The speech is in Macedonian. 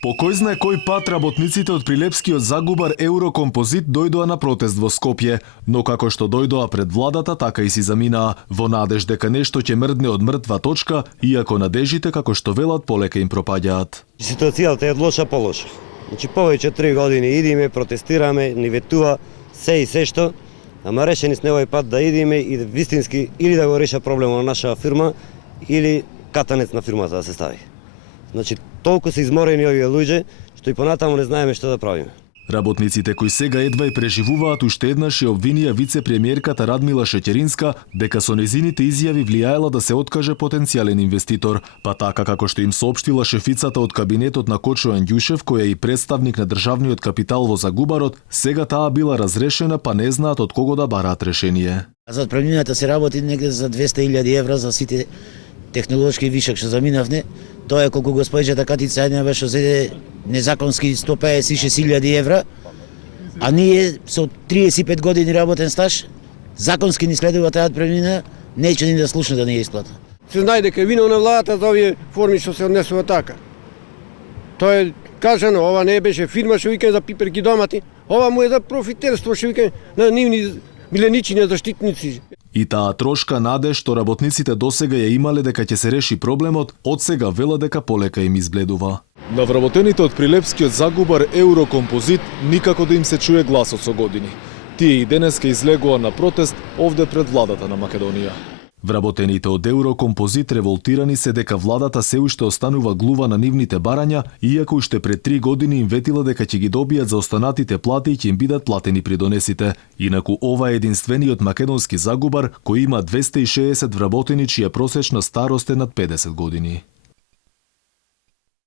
По кој знае кој пат работниците од Прилепскиот Загубар Еврокомпозит дојдоа на протест во Скопје, но како што дојдоа пред владата, така и си заминаа, во надеж дека нешто ќе мрдне од мртва точка, иако надежите, како што велат, полека им пропаѓаат. Ситуацијата е од лоша по лоша. Значи повеќе од 3 години идиме, протестираме, ни ветува се и се што, ама решени сме овој пат да идиме и вистински или да го реша проблемот на наша фирма, или катанец на фирмата да се стави. Значи, толку се изморени овие луѓе, што и понатаму не знаеме што да правиме. Работниците кои сега едва и преживуваат уште еднаш ја обвинија вице-премиерката Радмила Шеќеринска дека со незините изјави влијаела да се откаже потенцијален инвеститор, па така како што им соопштила шефицата од кабинетот на Кочо Анѓушев, која е и представник на државниот капитал во Загубарот, сега таа била разрешена, па не знаат од кого да бараат решение. За отпремнината се работи негде за 200.000 евра за сите технолошки вишок што заминавне. Тоа е колку господјата Катица Ајнева што зеде незаконски 156.000 евра, а ние со 35 години работен стаж, законски ни следува таа отпремнина, неќе ни да слушне да не ја исплата. Се знае дека е виновна владата за овие форми што се однесува така. Тоа е кажано, ова не беше фирма што вика за пиперки домати, ова му е за профитерство што вика на нивни миленичини заштитници. И таа трошка наде што работниците досега ја имале дека ќе се реши проблемот, од сега вела дека полека им избледува. На вработените од Прилепскиот Загубар Еврокомпозит никако да им се чуе гласот со години. Тие и денеска излегува на протест овде пред владата на Македонија. Вработените од Еврокомпозит револтирани се дека владата се уште останува глува на нивните барања, иако уште пред 3 години им ветила дека ќе ги добијат за останатите плати и ќе им бидат платени придонесите. Инаку ова е единствениот македонски Загубар кој има 260 вработени чија просечна старост е над 50 години.